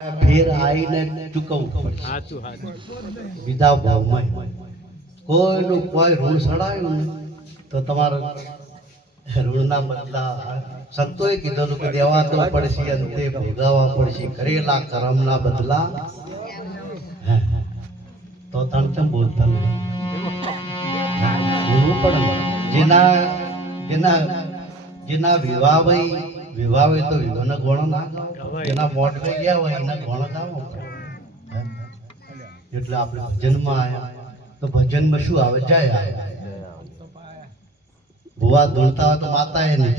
ફેર આઈને ચૂકવવું પડશે. સાચું સાચું. વિધા ભાવમાં કોઈનું કોઈ ઋણ સડાયું ને તો તમારા ઋણના બદલા સંતોએ કીધેલું કે દેવા તો પડશે, અંતે ભોગવવા પડશે, કરેલા કર્મના બદલા. તો તને કેમ બોલતા નહીં? બોલવું પડે ને. જેના જેના જેના વિવાહ હોય તો વિવાહના ગોળો ના, જેના મોટ થઈ ગયા હોય એના ગોળો ગાવો. એટલે આપણે ભજનમાં આવ્યા તો ભજનમાં શું આવે? જય આવે. ભુવા ધૂળતા હોય તો માતા એ નહીં.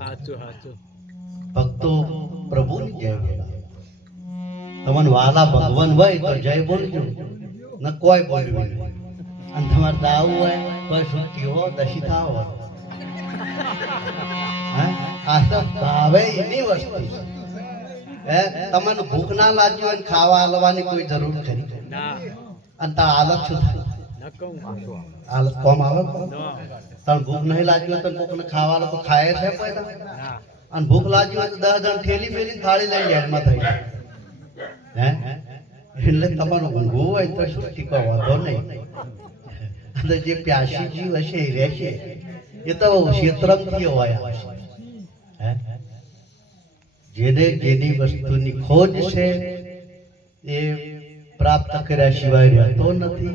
સાચું સાચું. ભક્તો પ્રભુની જય બોલાવે. તમને વાલા ભગવાન હોય તો જય બોલજો, ન કોઈ બોલવું નહીં. અને તમારે દાવું હોય તો શું કહેવો? દશિતા હોય. આ તો ભાવે એની વસ્તુ છે. તમને ભૂખ ના લાગી હોય ખાવા હાલવાની કોઈ જરૂર ખરી? અને તાર હાલત શું થાય? હાલત કોમ આવે? તને ભૂખ નહીં લાગી હોય તો કોકને ખાવા તો ખાય છે કોઈ? અને ભૂખ લાગી હોય તો 10 જણ ઠેલી પેલી થાળી લઈ એમાં થઈ જાય. એટલે તમારું ઊંઘવું હોય તો શું ટીકો વાંધો નહીં. અને જે પ્યાસી જીવ હશે એ રહેશે. એ તો ક્ષેત્રમથી હોય. જેને જેની વસ્તુની ખોજ છે એ પ્રાપ્ત કર્યા સિવાય રહેતો નથી,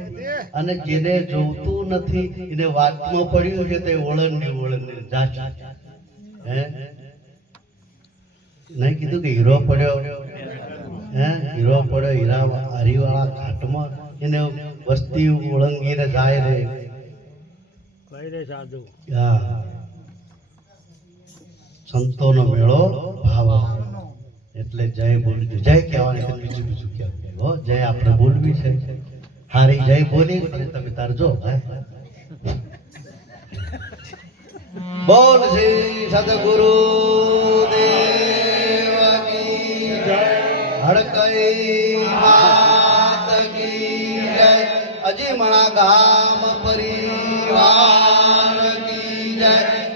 અને જેને જોતું નથી એને વાતમાં પડ્યું છે તે ઓળંડી જાચા. નહીં કીધું કે હીરો પડ્યો, હીરો પડ્યો હીરા હરીવાળા ઘાટમાં, એને વસ્તી ઓળંગીને જાય રે. હા, સંતોનો મેળો ભાવ. એટલે જય બોલજો. જય કહેવાની બીજું કહેવાય હો. જય આપણે બોલવી છે. હારી જય બોલી તમે તારજો. બોલ શ્રી સદગુરુ દેવ કી જય. હડકઈ માત કી જય. અજીમણા ગામ પરિવાર કી જય.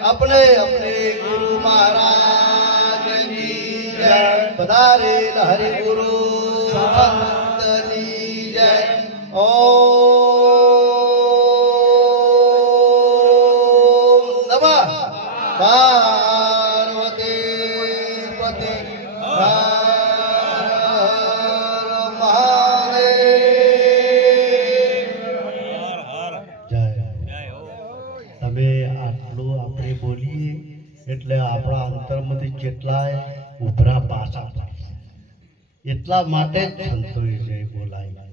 अपने अपने गुरु महाराज की जय. पधारे हरि गुरु संत की जय. ओम नमः पार्वती पते બોલીએ એટલે આપણા અંતરમાંથી કેટલાય ઉભરા પાછા થાય. એટલા માટે જ સંતોએ જય બોલાય.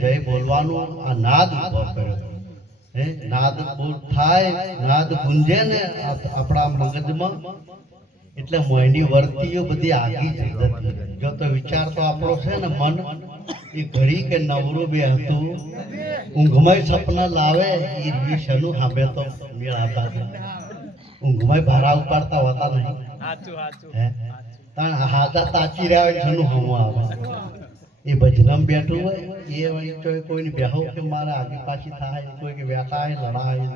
જય બોલવાનું આ નાદ ઉભો કર્યો. નાદ થાય, નાદ ગુંજે ને આપણા મગજમાં એટલે મોયની વર્તીઓ બધી આગી થઈ જતી. જો તો વિચાર તો આપણો છે ને મન એ ઘડી કે નવરું બે હતું ઊંઘમાં સપના લાવે એ વિષયનું સામે તો મેળાતા છે. ઊંઘમાં ભારા ઉપાડતા હોતા નહીં. હાથા તાચી રહ્યા હોય જનું હમું આવે. એ ભજનમ બેઠું હોય એ કોઈની બેહો કે મારે આગી પાછી થાય, કોઈ કે વેટાય લડાય,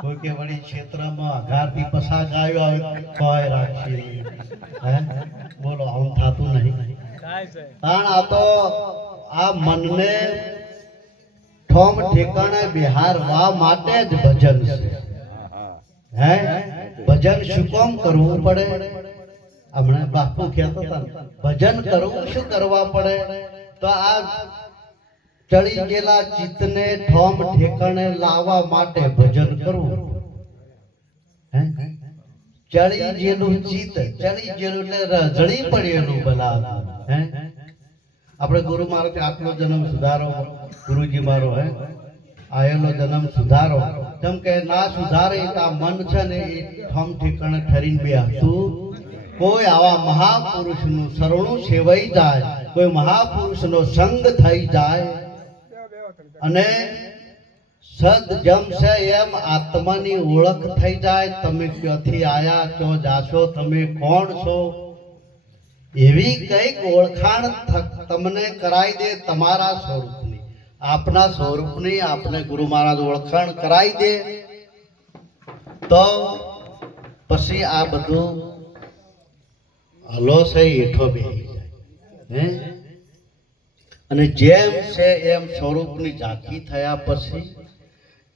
કોઈ કે વળી ક્ષેત્રમાં અઘારથી પસાર ગાયો આવે કોઈ રાખી. બોલો આવું થતું નહીં. કારણ આ તો આ મનને ઠોમ ઠેકાણે બિહારવા માટે જ ભજન છે. ભજન શું કામ કરવું પડે? હમણાં બાપુ કહેતો હતા ભજન કરવું શું કરવા પડે? તો આ ચડી ગયેલા ચિત્તને ઠોમ ઠેકાણે લાવવા માટે ભજન કરવું. ચડી ગયેલું ચિત્ત, ચડી ગયેલું એટલે રજળી પડેલું બલા. આપણે ગુરુ મારો આટલો જન્મ સુધારો, ગુરુજી મારો આયેલો જન્મ સુધારો. કેમ કે ના સુધારે આ મન છે ને એ ઠમ ઠેકાણે ઠરીને બેસતું. કોઈ આવા મહાપુરુષનું શરણું સેવાઈ જાય, કોઈ મહાપુરુષનો સંગ થઈ જાય અને સદ જમશે એમ આત્માની ઓળખ થઈ જાય. તમે ક્યાંથી આયા, ક્યાં જાશો, તમે કોણ છો, એવી કઈક ઓળખાણ તમને કરાઈ દે તમારા સ્વરૂપની, આપના સ્વરૂપની આપને ગુરુ મહારાજ ઓળખાણ કરાઈ દે તો પછી આ બધું હલો છે હેઠો બેસી જાય. અને જેમ છે એમ સ્વરૂપની ઝાંખી થયા પછી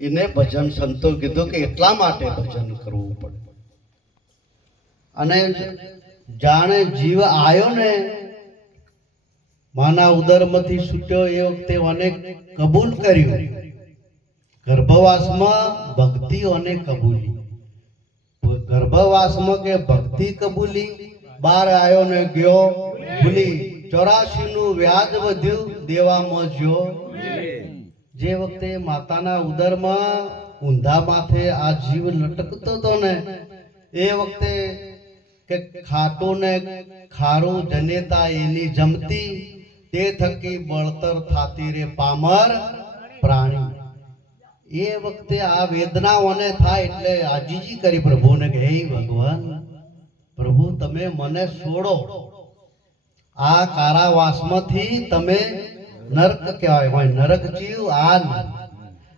એને ભજન સંતો કીધું કે એટલા માટે ભજન કરવું પડે. અને જાણે જીવ આવ્યો ને માના ઉદરમાંથી છૂટ્યો એ વખતે અનેક કબૂલ કર્યું. ગર્ભવાસમાં ભક્તિઓને કબૂલી, ગર્ભવાસમાં કે ભક્તિ કબૂલી, બાર આવ્યો ને ગયો ભૂલી, 84 નું વ્યાજ વધ્યું દેવામાં જ્યો. જે વખતે માતાના ઉદરમાં ઊંધા માથે આ જીવ લટકતો હતો ને એ વખતે કે ખાટું ને ખારું જનેતા એની જમતી, તે થકી બળતર થાતી રે પામર પ્રાણી. એ વખતે આ વેદનાઓને થાય એટલે આજીજી કરી પ્રભુને કે હે ભગવાન, પ્રભુ તમે મને છોડો, આ કારાવાસમાંથી તમે નરક કહેવાય હોય નરક જીવ, આ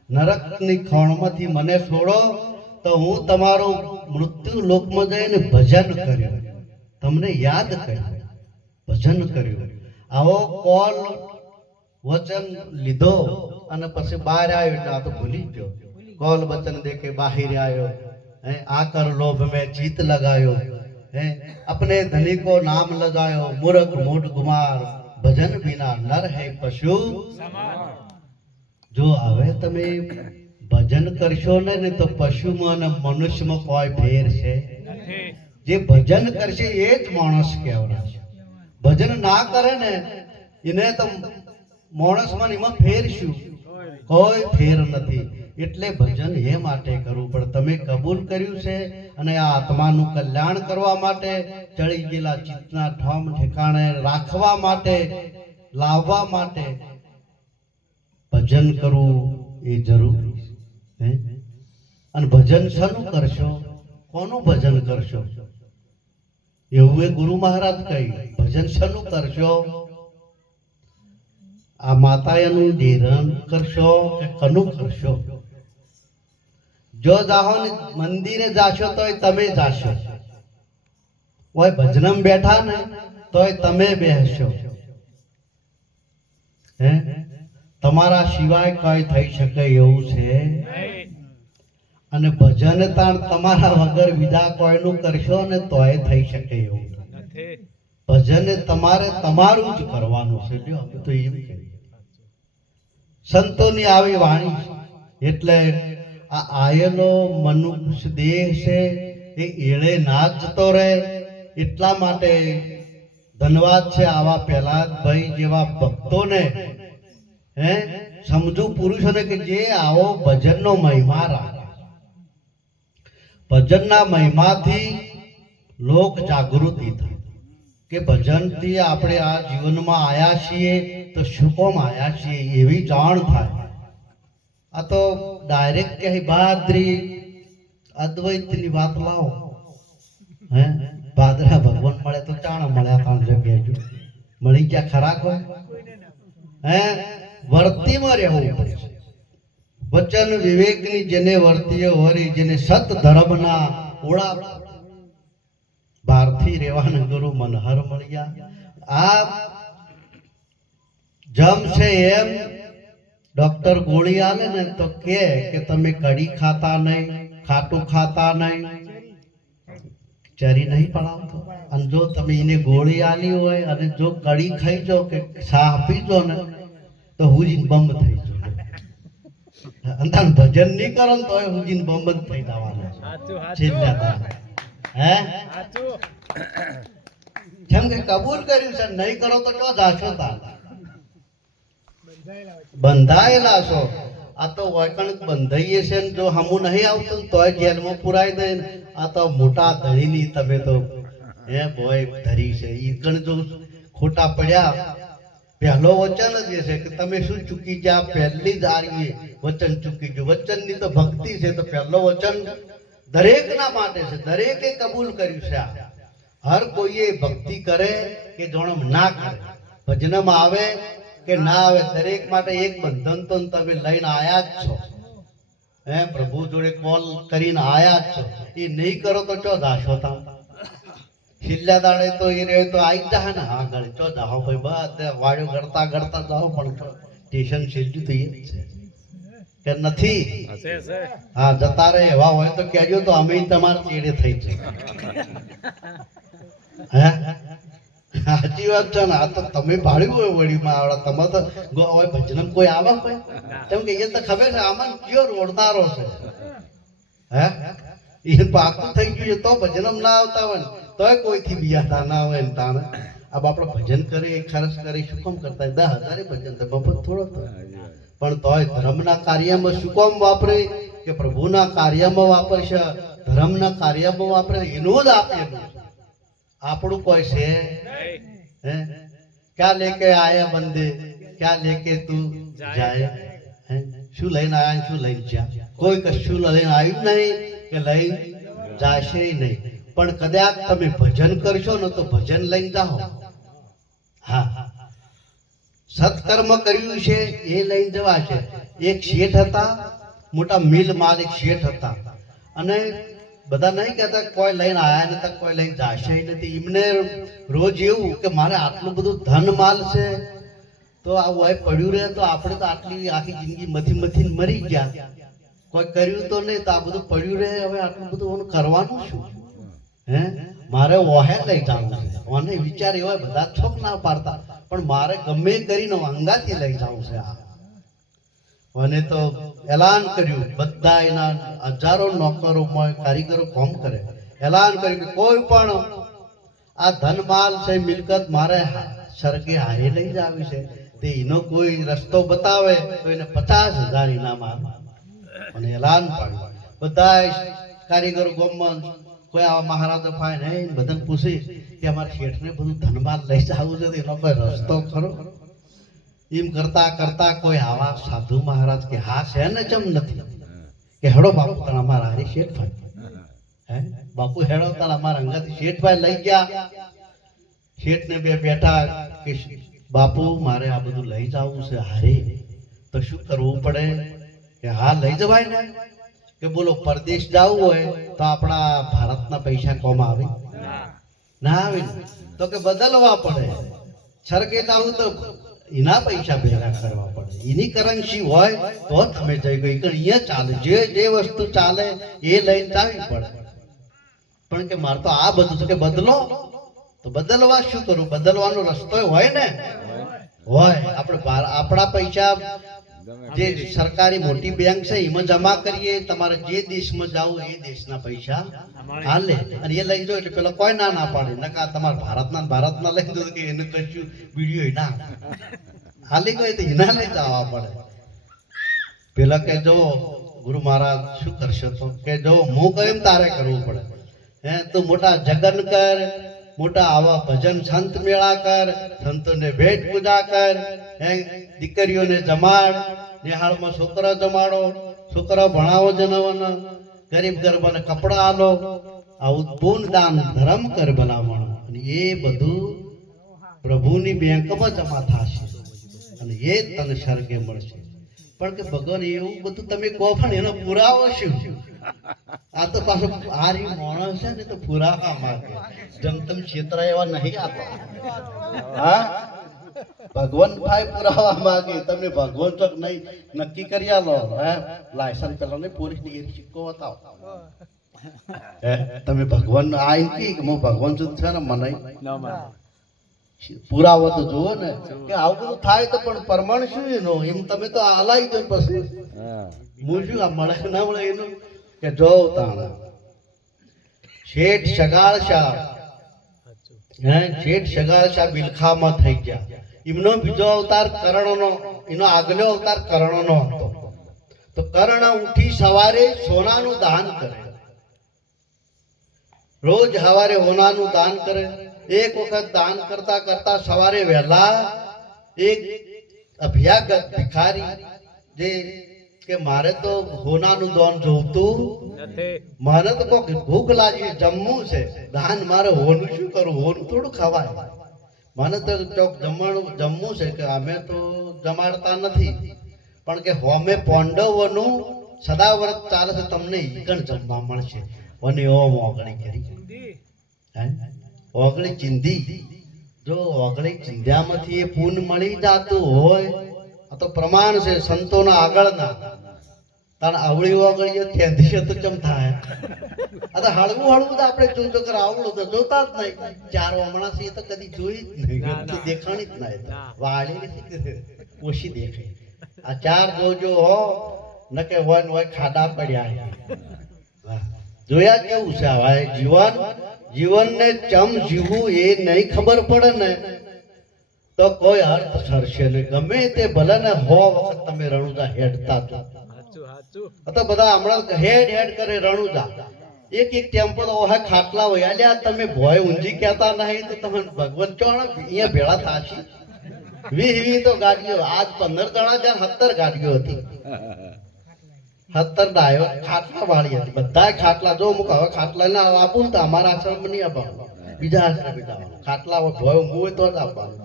નરકની ખોણમાંથી મને છોડો તો હું તમારું મૃત્યુ લોકમાં જઈને ભજન કર્યું, તમને યાદ કર્યું, ભજન કર્યું. આવો કોલ વચન લીધો અને પછી બહાર આવ્યો એટલે આ તો ભૂલી ગયો. કોલ વચન દેખે બહાર આવ્યો, આ કર લોભ મેં ચીત લગાયો, अपने धनी को नाम लगायो, मूर्ख मूठ गुमार, भजन बिना नर है पशु. जो आवे तमे भजन करशो ने तो पशु में અને મનુષ્યમાં કોઈ ફેર છે? જે ભજન કરશે એ જ માણસ કહેવાશે. ભજન ના કરે ને એને તો માણસમાં એમાં ફેર શું? કોઈ ફેર નથી. એટલે ભજન એ માટે કરવું પડે. તમે કબૂલ કર્યું છે અને આ આત્માનું કલ્યાણ કરવા માટે, ચડી ગયેલા ચિત્તના ઠામ ઠેકાણે રાખવા માટે, લાવવા માટે ભજન કરવું એ જરૂરી છે. અને ભજન શાનું કરશો? કોનું ભજન કરશો? એવું એ ગુરુ મહારાજ કહી, ભજન શાનું કરશો? આ માતાનું ધીરણ કરશો કે કનું કરશો? જો જાહો ને મંદિરે જાશો તોય તમે જાશો, ઓય ભજનમ બેઠા ને તોય તમે બેસશો. હે તમારા સિવાય કઈ થઈ શકે એવું છે? અને ભજન તાણ તમારા વગર બીજા કોઈનું કરશો ને તોય થઈ શકે એવું નથી. ભજન તમારે તમારું જ કરવાનું છે. જો અમે તો એમ કહીએ, સંતોની આવી વાણી. એટલે આ આયેલો મનુષ્ય દેહ છે એ એળે ના જતો રહે. એટલા માટે ધન્યવાદ છે આવા પ્રહલાદભાઈ જેવા ભક્તોને, સમજુ પુરુષોને કે જે આવો ભજનનો મહિમા રાખે. ભજનના મહિમાથી લોક જાગૃતિ થાય કે ભજનથી આપણે આ જીવનમાં આયા છીએ તો શું કોમ આયા છીએ એવી જાણ થાય. આ તો ડાયરેક્ટ કહે બહાદરી અદ્વૈતની વાત લાવો. ભાદરા ભગવાન મળે તો ચાણ મળ્યા 3 જગ્યાએ મળી ગયા ખરા કોઈ? વર્તીમાં રહેવું પડે. વચન વિવેકની જેને વર્તીએ હોરી, જેને સત ધર્મના ઓળા, ભારથી રહેવાના ગુરુ મનહર મળ્યા. આ જમ છે એમ ડોક્ટર ગોળી આલે ને તો કે તમે કઢી ખાતા નહીં, ખાટું ખાતા નહીં, ચરી નહીં પડાવતો. અને જો તમે એને ગોળી આલી હોય અને જો કઢી ખાઈ જો કે શાહ પીજો ને તો હુજીન બંધ થઈ જાય. અંધાન ભજન નહીં કરો ને તો હુજીન બંધ જ થઈ જવાના છે. જેમ કે કબૂલ કર્યું છે, નહીં કરો તો ચો જાશો તા બંધાયેલા છો. આ તો વૈકણિક બંધાઈએ છે ને જો હમું નહીં આવતું તોય જેલમાં પુરાઈ દે. આ તો મોટા ધણીની તમે તો બોય ધરી છે. ઈ ગણ જો ખોટા પડ્યા. પહેલો વચન જ એ છે કે તમે શું ચૂકી ગયા? પહેલી જ આરીએ વચન ચૂકી ગયું. વચનની તો ભક્તિ છે તો પહેલો વચન દરેકના માટે છે. દરેકે કબૂલ કર્યું છે. હર કોઈએ ભક્તિ કરે કે જોણમ ના કરે, ભજનમાં આવે કે ના આવે, દરેક માટે એક બંધન તો તમે લઈને આયા જ છો. પ્રભુ જોડે કોલ કરીને આયા જ છો. એ નહીં કરો તો ચો જાશો તા? છેલ્લા દાડે તો એ રહે તો આવી જા ને આગળ ચો જાઓ ભાઈ બધા વાળ્યો કરતા કરતા જાઓ પણ સ્ટેશન છેલ્લું તો એ જ છે કે નથી હા જતા રહે એવા હોય તો કહેજો તો અમે તમારા ચેડે થઈ છે હે સાચી વાત છે ને આ તો તમે ભાડ્યું હોય વડીમાં આવડે તમે તો હોય ભજનમ કોઈ આવે કોઈ કેમ કે એ તો ખબર છે આમાં કયો રોડનારો છે હે એ પાકું થઈ ગયું છે તો ભજનમ ના આવતા હોય ને તોય કોઈથી બિયાતા ના હોય ને તાને આ આપણે ભજન કરીએ ખર્ચ કરી શું કામ કરતા 10,000 ભજન તો મફત થોડો પણ તોય ધર્મના કાર્યમાં શું કામ વાપરે કે પ્રભુના કાર્યમાં વાપરશે ધર્મના કાર્યમાં વાપરે એનું જ આપેલું આપણું કોઈ છે હે ક્યાં લેકે આયા બંદે ક્યાં લેકે તું જાય હે શું લઈને આયા શું લઈને જા કોઈ કશું લઈને આવ્યું નહીં કે લઈ જાશે નહીં પણ કદાચ તમે ભજન કરશો ને તો ભજન લઈને જાઓ હા સત્કર્મ કર્યું છે એ લઈને જવાશે એક શેઠ હતા મોટા મિલ માલિક શેઠ હતા અને બધા નહીં કહેતા કોઈ લઈને આયા નથી કોઈ લઈને જાશે નથી એમને રોજ એવું કે મારે આટલું બધું ધન માલ છે તો આ હોય પડ્યું રહે તો આપણે તો આટલી આખી જિંદગી મથી મરી ગયા કોઈ કર્યું તો નહીં તો આ બધું પડ્યું રહે હવે આટલું બધું કરવાનું શું હે મારે ઓહે લઈ જવું છે મને વિચાર એવા બધા છોક ના પાડતા પણ મારે ગમે કરીને અંગાથી લઈ જવું છે આ અને તો એલાન કર્યું બધા એના હજારો નોકરો કારીગરો કામ કરે એલાન કર્યું કે કોઈ પણ આ ધન માલ છે મિલકત મારે સરકે હારે લઈ જ આવી છે તે એનો કોઈ રસ્તો બતાવે તો એને 50,000 ઇનામ આપે અને એલાન પાડ્યું બધા કારીગરો ગામમાં કોઈ આવા મહારાજા ફાય ને બધાને પૂછે કે અમારા શેઠને બધું ધનમાલ લઈ જવું છે એનો કોઈ રસ્તો ખરો એમ કરતા કરતા કોઈ આવા સાધુ મહારાજ કે હા છે ને ચમ નથી કે હેડો બાપુ તારા અમારા હારી શેઠભાઈ હે બાપુ હેડો તારા અમારા અંગાથી શેઠભાઈ લઈ ગયા શેઠને બે બેઠા કે બાપુ મારે આ બધું લઈ જવું છે હારે તો શું કરવું પડે કે હા લઈ જવાય ને કે બોલો પરદેશ જવું હોય તો આપણા ભારતના પૈસા કોમ આવે ના આવે તો કે બદલવા પડે સરકે જવું તો એના પૈસા ભેગા કરવા પડે એની કરન્સી હોય તો તમે જઈ ગઈ કે અહીંયા ચાલે જે વસ્તુ ચાલે એ લઈને જાવી પડે પણ કે મારે તો આ બધું છે કે બદલો તો બદલવા શું કરું બદલવાનો રસ્તો હોય ને હોય આપણે આપણા પૈસા જે સરકારી મોટી બેંક છે એમાં જમા કરીએ તમારે જે દેશમાં જાવ એ દેશના પૈસા હાલે અને એ લઈ જાઓ એટલે પેલા કોઈ ના પાડે નકા તમારા ભારતના લઈ દો કે એને કશું વિડીયો ના હાલી ગઈ તો એના લઈ જવા પડે પેલા કે જો ગુરુ મહારાજ શું કરશે તો કે જો હું કેમ તારે કરવું પડે હે તું મોટા જગન કર મોટા આવા ભજન સંત મેળા કર સંતોને ભેટ પૂજા કર હે દીકરીઓને જમાડ નિહાળમાં છોકરા જમાડો છોકરા ભણાવો જનવન ગરીબ ગરબાને કપડા આલો આવું પૂન દાન ધર્મ કર ભલામણ અને એ બધું પ્રભુની બેંકમાં જમા થશે અને એ તને સ્વર્ગે મળશે પણ કે ભગવાન એવું બધું તમે કહો પણ એનો પુરાવો શું આ તો પાછો આરી માણસ છે ને તો પુરાવા માંગે જમતમ ક્ષેત્ર એવા નહીં આપતા હા ભગવાન ભાઈ પુરાવા માંગે તમે ભગવાન ચોક નહીં નક્કી કરી આલો હે લાયસન્સ પેલા ને પોલીસ ની સિક્કો બતાવો હે તમે ભગવાન આઈ કે હું ભગવાન છું છે ને મને પુરાવો તો જુઓ ને કે આવું બધું થાય તો પણ પ્રમાણ શું એનો એમ તમે તો આલાઈ દો પછી હું શું આ મળે ના મળે એનું કે જો તાણા શેઠ સગાળશા હે શેઠ સગાળશા બિલખામાં થઈ ગયા એમનો બીજો અવતાર કર્ણનો એનો આગલો અવતાર કર્ણનો હતો તો કર્ણ ઉઠી સવારે સોનાનું દાન કરે રોજ સવારે સોનાનું દાન કરે એક વખત દાન કરતા કરતા સવારે વહેલા એક અભ્યાગત ભિખારી જે કે મારે તો હોનાનું દાન જોતું મને તો કોઈ ભૂખ લાગી જમવું છે દાન મારે હોનું શું કરું હોનું થોડું ખવાય મને તો ચોક જમવું છે કે અમે તો જમાડતા નથી પણ કે હોમે પાંડવોનું સદાવ્રત ચાલે છે તમને ઈકણ જમવા મળશે અને એવો મોગણી કરી ઓગળી ચિંધી, જો ઓગળી ચિંધ્યામાંથી એ પૂન મળી જાતું હોય આ તો પ્રમાણ છે સંતોના આગળના. તાણ આવળી ઓગળી થેંધી તો ચમ થાય. આ તો હળવું હળવું તો આપણે જોજો કર આવડું તો જોતા જ નહીં. ચાર હમણાં એ તો કદી જોઈ જ નહીં, દેખાણી જ નહીં. વાળી ઓછી દેખાય. આ ચાર જોજો હો નકે હોય ને હોય ખાડા પડ્યા. જોયા કેવું છે ભાઈ જીવન, જીવનને ચમ જીવવું એ નહીં ખબર પડે ને તો કોઈ અર્થ સરશે નહીં. ગમે તે ભલે ને 100 વખત તમે રણુજા હેડતા તો બધા હમણાં હેડ હેડ કરે રણુજા. એક એક ટેમ્પો તો ઓહા ખાટલા હોય અલ્યા તમે ભોય ઊંઝી કહેતા નહીં તો તમે ભગવાન ચોણ અહીંયા ભેળા થાશી. 20 તો ગાડીઓ આજ 15 જણા જ્યાં 17 ગાડીઓ હતી. 17 ડાયો ખાટલા વાળી હતી. બધા ખાટલા જો મુક હવે ખાટલા ના આપું તો અમારા આશ્રમ નહીં આપવાનું, બીજા આશ્રમ જવાનું. ખાટલા ભોય ઊંઘવું હોય તો જ આપવાનું.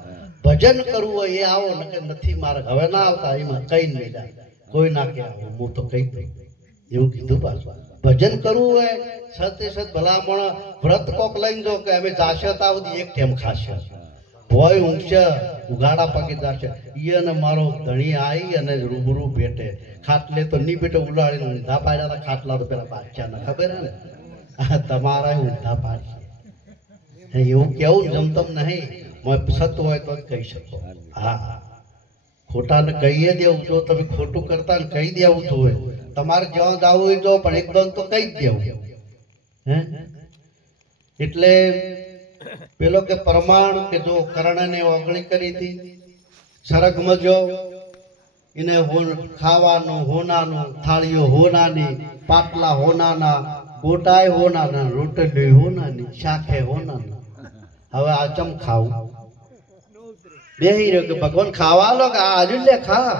ભજન કરવું હોય એ આવો નથી મારે હવે ના આવતા. એમાં કઈ નહીં જાય કોઈ ના કે હું તો કઈ એવું કીધું. પાછું ભજન કરવું હોય સત્ય સત ભલામણ વ્રત કોક લઈને જો કે અમે જાશે તા સુધી એક ટેમ ખાશે. ભોય ઊંઘશે ઉઘાડા પગે જાશે. ઈને મારો ધણી આવી અને રૂબરૂ ભેટે. ખાટલે તો નહીં બેટે ઉલાડીને ઊંધા પાડ્યા હતા. ખાટલા તો પેલા બાદશાહને ખબર હે ને તમારા ઊંધા પાડી. એવું કેવું જમતમ નહીં. સત હોય તો જ કહી શકો. હા ખોટાને કહીએ દેવું. જો તમે ખોટું કરતા ને કહી દેવું જોઈએ. તમારે જ્યાં જવું હોય જો પણ એકદમ તો કહી જ દેવું. હે એટલે પેલો કે પ્રમાણ કે જો કર્ણને ઓગળી કરી હતી સરગમાં જો એને ખાવાનું હોનાનું, થાળીઓ હોનાની, પાટલા હોનાના, ગોટાય હોનાના, રોટલી હોનાની, શાખે હોનાની. હવે આ ચમ ખાવું બેહી રહ્યો કે ભગવાન ખાવા લો કે આ આજુ લે ખા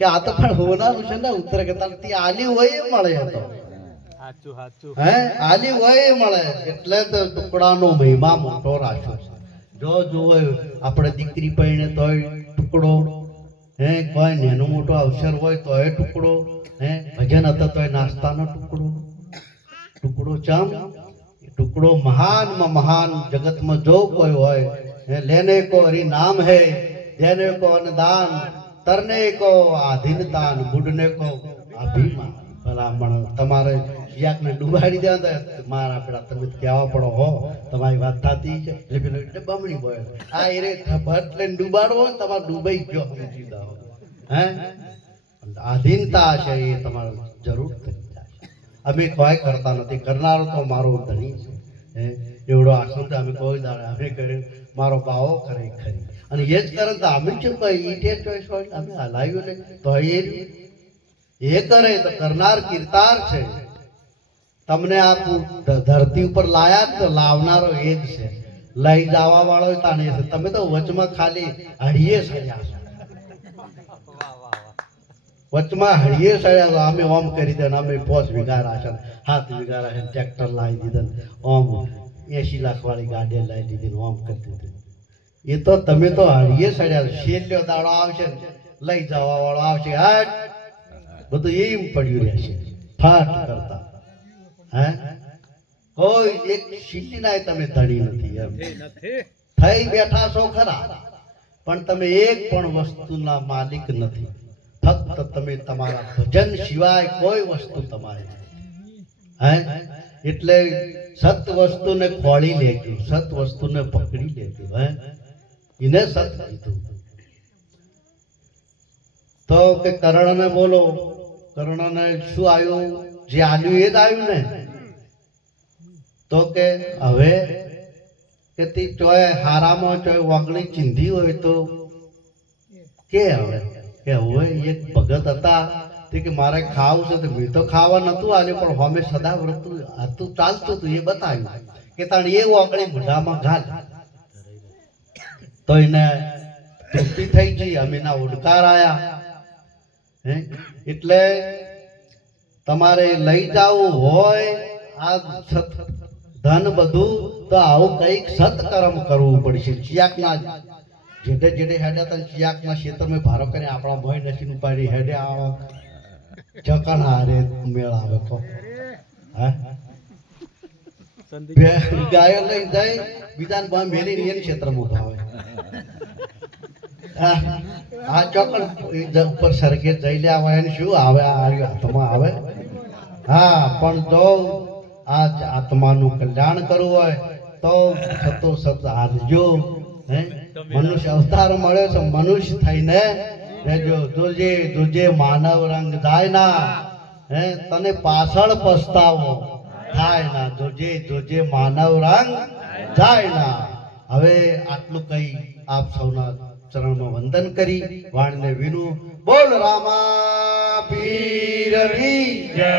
કે આ તો પણ હોનાનું છે ને ઉત્તર કે તારથી આલી હોય એ મળે હતો. હે આલી હોય એ મળે એટલે તો ટુકડાનો મહિમા મોટો રાખ્યો છે. જો જોવે આપણે દીકરી પૈણે તોય ટુકડો, હે કોઈ નેનો મોટો અવસર હોય તોય ટુકડો, હે ભજન હતો તોય નાસ્તાનો ટુકડો. ટુકડો ચમ ટુકડો મહાનમાં મહાન જગતમાં જો કોઈ હોય લેને કો હરિ નામ હૈ, દેને કો અન્નદાન, તરને કો આધીનતાન, બુડને કો અભિમાન. ભલામણ તમારે યાકને ડૂબાડી દે મારા પેલા તમે કહેવા પડો હો તમારી વાત થતી છે એટલે પેલો એટલે બમણી બોય આ એ ભટ લઈને ડૂબાડવો ને તમારે ડૂબાઈ ગયો સમજી દો. હે આધીનતા છે એ તમારે જરૂર થઈ જાય. અમે કોઈ કરતા નથી. કરનારો તો મારો ધણી છે. હે એવડો આશ્રમ અમે કોઈ દાડે અમે કર્યું મારો બાવો કરે ખરી અને એ જ કરે તો અમે શું કઈ ઈટે ચોઈસ હોય અમે હલાવ્યું ને તો એ કરે તો કરનાર કીર્તાર છે. તમને આ ધરતી ઉપર લાયા તો લાવનારો એ જ છે. લઈ જવા વાળો તાને છે. તમે તો વચમાં ખાલી હળીએ સડ્યા છો. વચમાં હળીએ સડ્યા અમે ઓમ કરી દે અમે 5 વીઘા રાશન 7 વીઘા રાશન ટ્રેક્ટર લાવી દીધા ઓમ 80 લાખ વાળી ગાડી લાવી દીધી ઓમ કરી દીધી. એ તો તમે તો હળીએ સડ્યા. શેલ્યો દાડો આવશે લઈ જવા વાળો આવશે હટ બધું એમ પડ્યું રહેશે ફાટ કરતા. હે કોઈ એક શીલી ના તમે ધણી નથી એમ થઈ બેઠા છો ખરા પણ તમે એક પણ વસ્તુના માલિક નથી. ફક્ત તમે તમારા ભજન સિવાય કોઈ વસ્તુ તમારી. હે એટલે સત વસ્તુને ખોળી લેજો, સત વસ્તુને પકડી લેજો. હે એને સત કીધું. તો કે કર્ણને બોલો, કર્ણને શું આવ્યું? જે આલ્યું એ જ આવ્યું ને. તો કે હવે કે તે ચોય હારામાં ચોય ઓગળી ચીંધી હોય તો કે હવે કે હોય એક ભગત હતા તે કે મારે ખાવું છે તો મેં તો ખાવા નતું આલ્યું પણ હમે સદા વ્રત હતું ચાલતું હતું એ બતાવ્યું કે તાણ એ ઓગળી મોઢામાં ઘાલ તો એને તૃપ્તિ થઈ ગઈ. અમે ના ઉડકાર આયા. હે એટલે તમારે લઈ જવું હોય આ ધન બધું તો આવું કઈક સત્કર્મ કરવું પડશે. ચિયાકના જેડે જેડે હેડે તો ચિયાકના ક્ષેત્રમાં ભારો કરી આપણા ભય નથી ઉપાડી હેડે આવો ચકણ હારે મેળ આવે તો. હે ગાયો લઈ જાય બીજાને બામ મેલી એની ક્ષેત્રમાં ઉભા હોય આ ચોકડ ઉપર સરખે જઈ લે આવે એને શું આવે આ હાથમાં આવે હા પણ જો આ આત્માનું કલ્યાણ કરવું હોય તો સતો સત હાથજો હે મનુષ્ય અવતાર મળ્યો છે મનુષ્ય થઈને રહેજો જોજે જોજે માનવ રંગ જાય ના હે તને પાછળ પસ્તાવો થાય ના જોજે જોજે માનવ રંગ જાય ના હવે આટલું કઈ આપ સૌના ચરણમાં વંદન કરી વાણીને વિનું બોલ રામા પીરની જય.